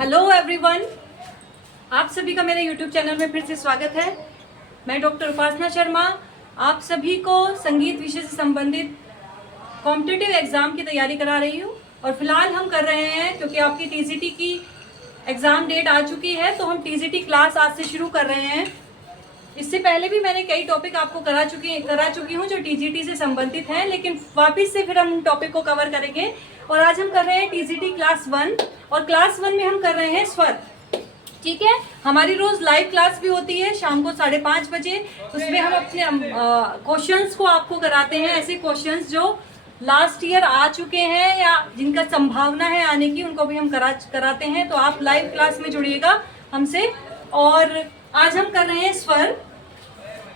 Hello everyone, आप सभी का मेरे यूट्यूब चैनल में फिर से स्वागत है। मैं डॉक्टर उपासना शर्मा आप सभी को संगीत विषय से संबंधित कॉम्पिटिटिव एग्ज़ाम की तैयारी करा रही हूँ। और फिलहाल हम कर रहे हैं, क्योंकि आपकी टीजीटी की एग्ज़ाम डेट आ चुकी है, तो हम टीजीटी क्लास आज से शुरू कर रहे हैं। इससे पहले भी मैंने कई टॉपिक आपको करा चुकी हूँ जो टीजीटी से संबंधित हैं, लेकिन वापस से फिर हम टॉपिक को कवर करेंगे। और आज हम कर रहे हैं टीजीटी क्लास 1, और क्लास 1 में हम कर रहे हैं स्वर। ठीक है, हमारी रोज लाइव क्लास भी होती है शाम को 5:30 बजे। उसमें हम अपने क्वेश्चंस को आपको कराते हैं, ऐसे क्वेश्चंस जो लास्ट ईयर आ चुके हैं या जिनका संभावना है आने की, उनको भी हम कराते हैं। तो आप लाइव क्लास में जुड़िएगा हमसे। और आज हम कर रहे हैं स्वर।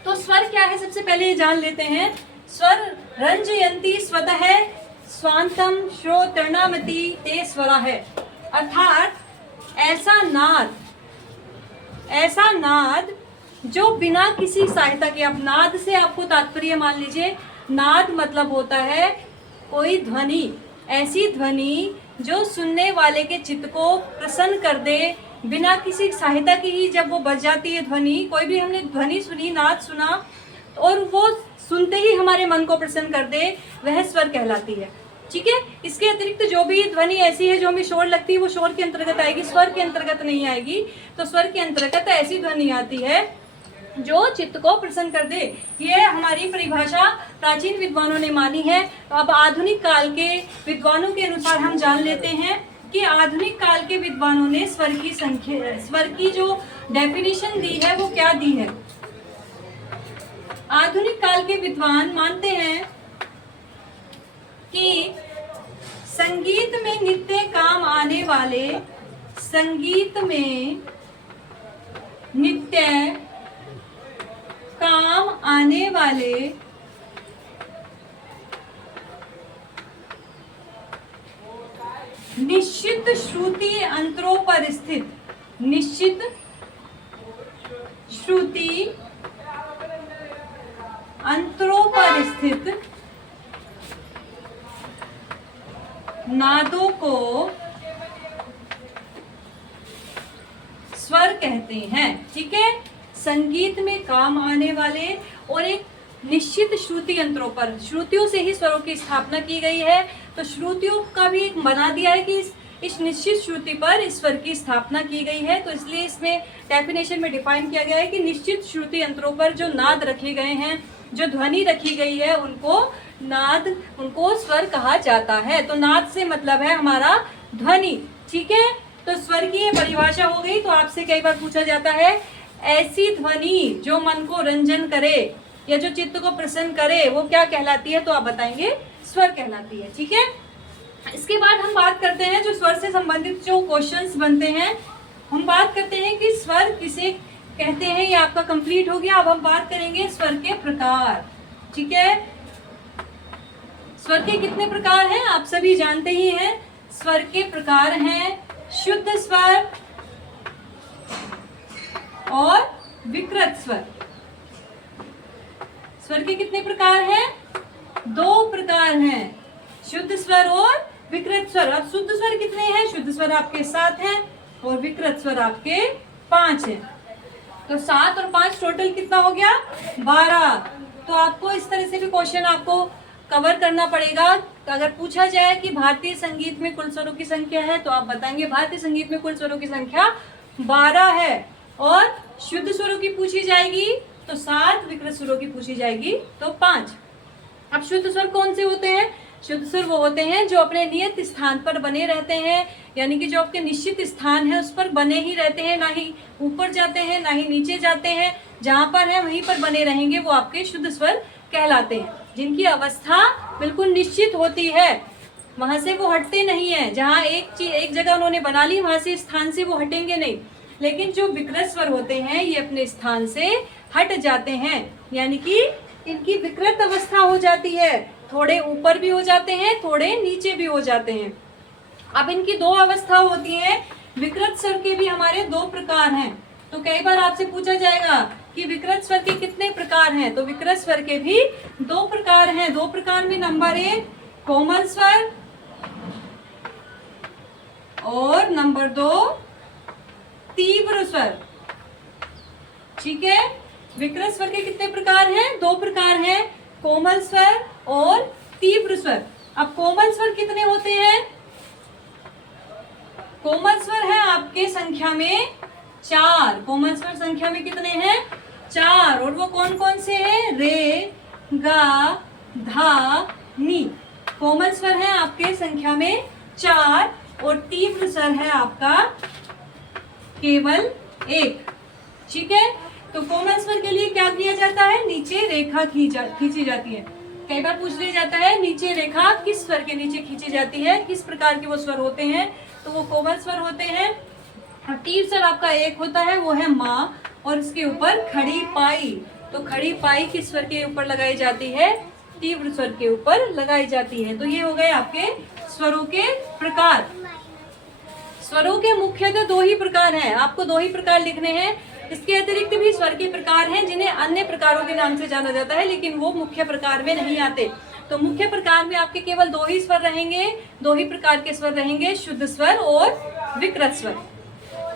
तो स्वर क्या है, सबसे पहले ये जान लेते हैं। स्वर रंजयंती स्वतः स्वांतम श्रोतृणामति ते स्वरा है, अर्थात ऐसा नाद जो बिना किसी सहायता के, अब नाद से आपको तात्पर्य मान लीजिए, नाद मतलब होता है कोई ध्वनि, ऐसी ध्वनि जो सुनने वाले के चित्त को प्रसन्न कर दे, बिना किसी सहायता की ही जब वो बज जाती है ध्वनि। कोई भी हमने ध्वनि सुनी, नाद सुना, और वो सुनते ही हमारे मन को प्रसन्न कर दे, वह स्वर कहलाती है। ठीक है, इसके अतिरिक्त जो भी ध्वनि ऐसी है जो हमें शोर लगती है, वो शोर के अंतर्गत आएगी, स्वर के अंतर्गत नहीं आएगी। तो स्वर के अंतर्गत ऐसी ध्वनि आती है जो चित्त को प्रसन्न कर दे। ये हमारी परिभाषा प्राचीन विद्वानों ने मानी है। तो अब आधुनिक काल के विद्वानों के अनुसार हम जान लेते हैं कि आधुनिक काल के विद्वानों ने स्वर की जो डेफिनेशन दी है वो क्या दी है। आधुनिक काल के विद्वान मानते हैं कि संगीत में नित्य काम आने वाले, संगीत में नित्य काम आने वाले निश्चित श्रुति अंतरों पर स्थित, निश्चित श्रुति अंतरों पर स्थित नादों को स्वर कहते हैं। ठीक है, संगीत में काम आने वाले और एक निश्चित श्रुति अंतरों पर, श्रुतियों से ही स्वरों की स्थापना की गई है। तो श्रुतियों का भी एक बना दिया है कि इस निश्चित श्रुति पर इस स्वर की स्थापना की गई है। तो इसलिए इसमें डेफिनेशन में डिफाइन किया गया है कि निश्चित श्रुति अंतरों पर जो नाद रखे गए हैं, जो ध्वनि रखी गई है, उनको स्वर कहा जाता है। तो नाद से मतलब है हमारा ध्वनि। ठीक है, तो स्वर की ये परिभाषा हो गई। तो आपसे कई बार पूछा जाता है ऐसी ध्वनि जो मन को रंजन करे या जो चित्त को प्रसन्न करे, वो क्या कहलाती है। तो आप बताएंगे स्वर कहलाती है। ठीक है, इसके बाद हम बात करते हैं जो स्वर से संबंधित जो क्वेश्चंस बनते हैं, हम बात करते हैं कि स्वर किसे कहते हैं। ये आपका कंप्लीट हो गया। अब हम बात करेंगे स्वर के प्रकार। ठीक है, स्वर के कितने प्रकार हैं आप सभी जानते ही हैं। स्वर के प्रकार हैं शुद्ध स्वर और विकृत स्वर। स्वर के कितने प्रकार हैं? 2 प्रकार हैं, शुद्ध स्वर और विकृत स्वर। अब शुद्ध स्वर कितने हैं? शुद्ध स्वर आपके 7 हैं और विकृत स्वर आपके 5 हैं। तो 7 और 5 टोटल कितना हो गया? 12। तो आपको इस तरह से भी क्वेश्चन आपको कवर करना पड़ेगा। अगर पूछा जाए कि भारतीय संगीत में कुल स्वरों की संख्या है, तो आप बताएंगे भारतीय संगीत में कुल स्वरों की संख्या 12 है। और शुद्ध स्वरों की पूछी जाएगी तो 7, विकृत स्वरों की पूछी जाएगी तो 5। अब शुद्ध स्वर कौन से होते हैं? शुद्ध स्वर वो होते हैं जो अपने नियत स्थान पर बने रहते हैं, यानी कि जो आपके निश्चित स्थान है उस पर बने ही रहते हैं, ना ही ऊपर जाते हैं ना ही नीचे जाते हैं। जहाँ पर है वहीं पर बने रहेंगे, वो आपके शुद्ध स्वर कहलाते हैं। जिनकी अवस्था बिल्कुल निश्चित होती है, वहां से वो हटते नहीं है। जहाँ एक जगह उन्होंने बना ली, वहां से स्थान से वो हटेंगे नहीं। लेकिन जो विकृत स्वर होते हैं ये अपने स्थान से हट जाते हैं, यानी कि इनकी विकृत अवस्था हो जाती है। थोड़े ऊपर भी हो जाते हैं, थोड़े नीचे भी हो जाते हैं। अब इनकी 2 अवस्था होती है। विकृत स्वर के भी हमारे 2 प्रकार हैं। तो कई बार आपसे पूछा जाएगा कि विकृत स्वर के कितने प्रकार हैं। तो विकृत स्वर के भी 2 प्रकार हैं। 2 प्रकार में नंबर 1 कोमल स्वर और नंबर 2 तीव्र स्वर। ठीक है, विकृत स्वर के कितने प्रकार हैं? 2 प्रकार हैं, कोमल स्वर और तीव्र स्वर। अब कोमल स्वर कितने होते हैं? कोमल स्वर है आपके संख्या में 4। कोमल स्वर संख्या में कितने हैं? 4। और वो कौन कौन से हैं? रे, गा, धा, नी। कोमल स्वर है आपके संख्या में 4 और तीव्र स्वर है आपका केवल 1। ठीक है, तो कोमल स्वर के लिए क्या किया जाता है? नीचे रेखा खींची जाती है। कई बार पूछ लिया जाता है नीचे रेखा किस स्वर के नीचे खींची जाती है, किस प्रकार के वो स्वर होते हैं, तो वो कोमल स्वर होते हैं। और तीव्र स्वर आपका 1 होता है, वो है माँ, और इसके ऊपर खड़ी पाई। तो खड़ी पाई किस स्वर के ऊपर लगाई जाती है? तीव्र स्वर के ऊपर लगाई जाती है। तो ये हो गए आपके स्वरों के प्रकार। स्वरों के मुख्यतः 2 ही प्रकार हैं, आपको 2 ही प्रकार लिखने हैं। इसके अतिरिक्त भी स्वर के प्रकार हैं जिन्हें अन्य प्रकारों के नाम से जाना जाता है, लेकिन वो मुख्य प्रकार में नहीं आते। तो मुख्य प्रकार में आपके केवल 2 ही स्वर रहेंगे, 2 ही प्रकार के स्वर रहेंगे, शुद्ध स्वर और विकृत स्वर।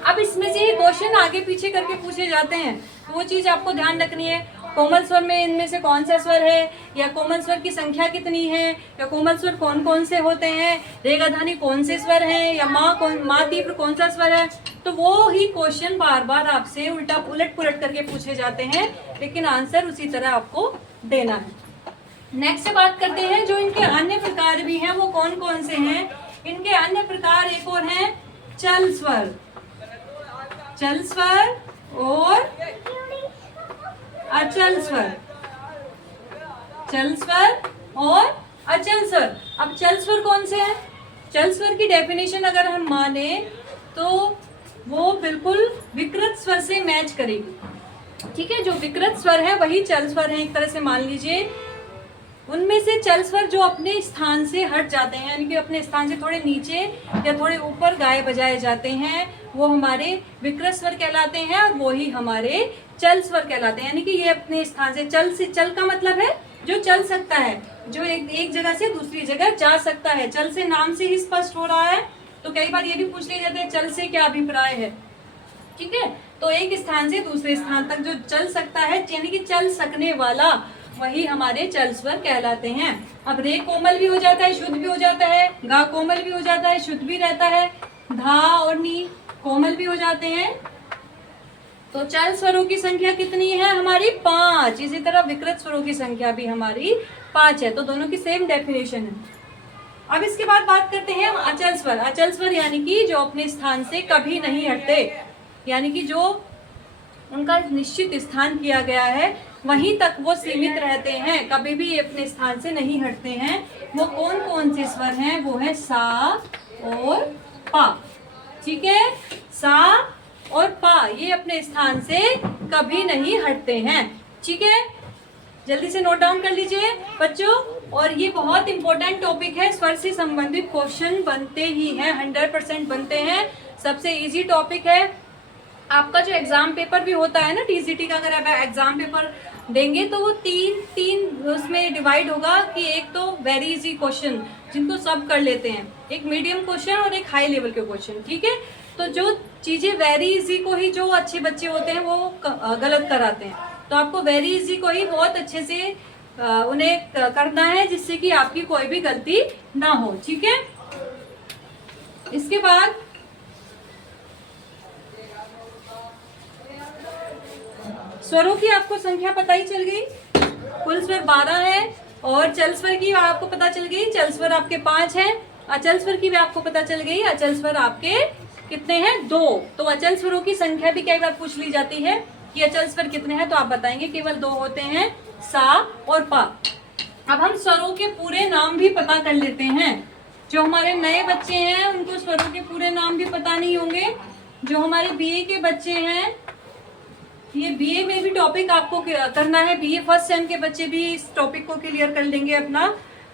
अब इसमें से ही क्वेश्चन आगे पीछे करके पूछे जाते हैं, तो वो चीज आपको ध्यान रखनी है। कोमल स्वर में इनमें से कौन सा स्वर है, या कोमल स्वर की संख्या कितनी है, या कोमल स्वर कौन कौन से होते हैं, रेगा धानी कौन से स्वर हैं, या माँ तीव्र कौन सा स्वर है। तो वो ही क्वेश्चन बार बार आपसे उलट पुलट करके पूछे जाते हैं, लेकिन आंसर उसी तरह आपको देना है। नेक्स्ट से बात करते हैं जो इनके अन्य प्रकार भी हैं, वो कौन कौन से हैं। इनके अन्य प्रकार एक और हैं चल स्वर, चल स्वर और अचल स्वर, चल स्वर और अचल स्वर। अब चल स्वर कौन से हैं? चल स्वर की डेफिनेशन अगर हम माने तो वो बिल्कुल विकृत स्वर से मैच करेगी। ठीक है, जो विकृत स्वर है वही चल स्वर है, एक तरह से मान लीजिए। उनमें से चल स्वर जो अपने स्थान से हट जाते हैं, यानी कि अपने स्थान से थोड़े नीचे या थोड़े ऊपर गाए बजाए जाते हैं, वो हमारे विकृत स्वर कहलाते हैं, और वो ही हमारे चल स्वर कहलाते हैं। यानी कि ये अपने स्थान से चल का मतलब है जो चल सकता है, जो एक जगह से दूसरी जगह जा सकता है। चल से नाम से ही स्पष्ट हो रहा है। तो कई बार ये भी पूछ लिया जाता है चल से क्या अभिप्राय है। ठीक है, तो एक स्थान से दूसरे स्थान तक जो चल सकता है, यानी कि चल सकने वाला, वही हमारे चल स्वर कहलाते हैं। अब रे कोमल भी हो जाता है, शुद्ध भी हो जाता है, गा कोमल भी हो जाता है, शुद्ध भी रहता है, धा और नी कोमल भी हो जाते हैं। तो चल स्वरों की संख्या कितनी है हमारी? 5। इसी तरह विकृत स्वरों की संख्या भी हमारी 5 है। तो दोनों की सेम डेफिनेशन है। अब इसके बाद बात करते हैं हम अचल स्वर। अचल स्वर यानी कि जो अपने स्थान से कभी नहीं हटते, यानी कि जो उनका निश्चित स्थान किया गया है वहीं तक वो सीमित रहते हैं, कभी भी अपने स्थान से नहीं हटते हैं। वो कौन कौन से स्वर हैं? वो है सा और पा। ठीक है, सा और पा ये अपने स्थान से कभी नहीं हटते हैं। ठीक है, जल्दी से नोट डाउन कर लीजिए बच्चों। और ये बहुत इंपॉर्टेंट टॉपिक है, स्वर से संबंधित क्वेश्चन बनते ही हैं, 100% बनते हैं। सबसे इजी टॉपिक है। आपका जो एग्जाम पेपर भी होता है ना टीजीटी का, अगर आप एग्जाम पेपर देंगे तो वो तीन उसमें डिवाइड होगा कि एक तो वेरी इजी क्वेश्चन जिनको सब कर लेते हैं, एक मीडियम क्वेश्चन और एक हाई लेवल के क्वेश्चन। ठीक है, तो जो चीजें वेरी इजी को ही जो अच्छे बच्चे होते हैं वो गलत कराते हैं, तो आपको वेरी इजी को ही बहुत अच्छे से उन्हें करना है, जिससे कि आपकी कोई भी गलती ना हो। ठीक है, इसके बाद स्वरों की आपको संख्या पता ही चल गई। कुल स्वर 12 है, और चल स्वर की आपको पता चल गई, चल स्वर आपके 5 हैं। अचल स्वर की भी आपको पता चल गई, अचल स्वर आपके कितने हैं? 2। तो अचल स्वरों की संख्या भी कई बार पूछ ली जाती है कि अचल स्वर कितने हैं, तो आप बताएंगे केवल 2 होते हैं, सा और पा। अब हम स्वरों के पूरे नाम भी पता कर लेते हैं। जो हमारे नए बच्चे हैं उनको स्वरों के पूरे नाम भी पता नहीं होंगे। जो हमारे बीए के बच्चे हैं, ये बीए में भी टॉपिक आपको करना है, बीए फर्स्ट सेम के बच्चे भी इस टॉपिक को क्लियर कर लेंगे अपना।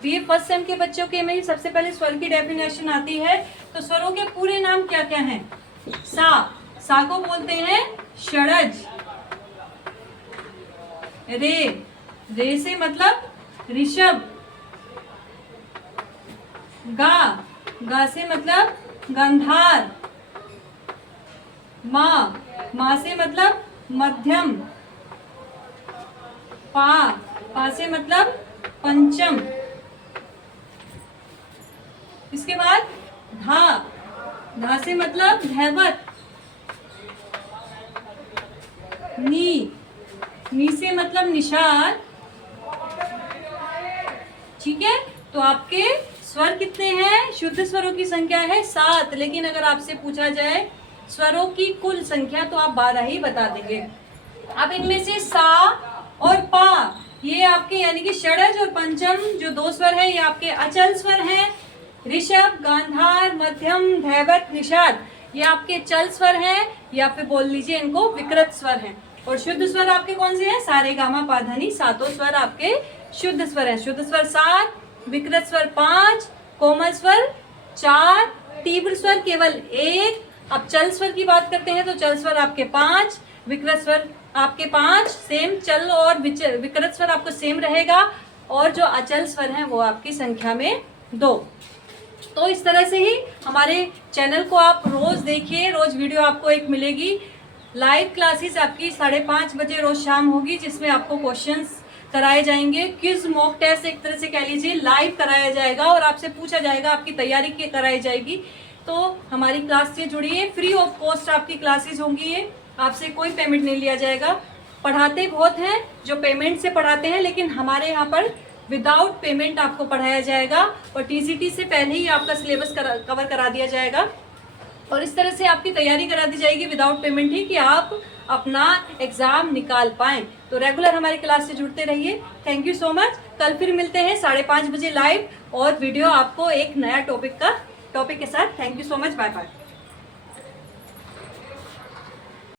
बीए फर्स्ट सेम के बच्चों के में सबसे पहले स्वर की डेफिनेशन आती है। तो स्वरों के पूरे नाम क्या क्या हैं? सा को बोलते हैं षडज। रे से मतलब ऋषभ। गा से मतलब गंधार। मा से मतलब मध्यम, पा से मतलब पंचम। इसके बाद धा से मतलब धैवत। नी से मतलब निषाद। ठीक है, तो आपके स्वर कितने हैं? शुद्ध स्वरों की संख्या है 7, लेकिन अगर आपसे पूछा जाए स्वरों की कुल संख्या तो आप 12 ही बता देंगे। अब इनमें से सा और पा ये आपके यानी कि षडज और पंचम जो 2 स्वर है ये आपके अचल स्वर हैं। ऋषभ, गांधार, मध्यम, धैवत, निषाद ये आपके चल स्वर हैं, या फिर बोल लीजिए इनको विकृत स्वर हैं। और शुद्ध स्वर आपके कौन से हैं? सारे गामा पाधानी, सातों स्वर आपके शुद्ध स्वर हैं। शुद्ध स्वर 7, विकृत स्वर 5, कोमल स्वर 4, तीव्र स्वर केवल 1। अब चल स्वर की बात करते हैं तो चल स्वर आपके 5, विकृत स्वर आपके 5 सेम, चल और विकृत स्वर आपको सेम रहेगा, और जो अचल स्वर हैं वो आपकी संख्या में 2। तो इस तरह से ही हमारे चैनल को आप रोज देखिए, रोज वीडियो आपको एक मिलेगी। लाइव क्लासेस आपकी 5:30 बजे रोज शाम होगी, जिसमें आपको क्वेश्चंस कराए जाएंगे। क्विज मॉक टेस्ट एक तरह से कह लीजिए लाइव कराया जाएगा और आपसे पूछा जाएगा, आपकी तैयारी की कराई जाएगी। तो हमारी क्लास से जुड़िए, फ्री ऑफ कॉस्ट आपकी क्लासेस होंगी, ये आपसे कोई पेमेंट नहीं लिया जाएगा। पढ़ाते बहुत हैं जो पेमेंट से पढ़ाते हैं, लेकिन हमारे यहाँ पर विदाउट पेमेंट आपको पढ़ाया जाएगा और टीसीटी से पहले ही आपका सिलेबस कवर करा दिया जाएगा और इस तरह से आपकी तैयारी करा दी जाएगी विदाउट पेमेंट ही, कि आप अपना एग्जाम निकाल पाएं। तो रेगुलर हमारी क्लास से जुड़ते रहिए। Thank you so much. कल फिर मिलते हैं 5:30 बजे लाइव और वीडियो आपको एक नया टॉपिक के साथ। Thank you so much. Bye bye.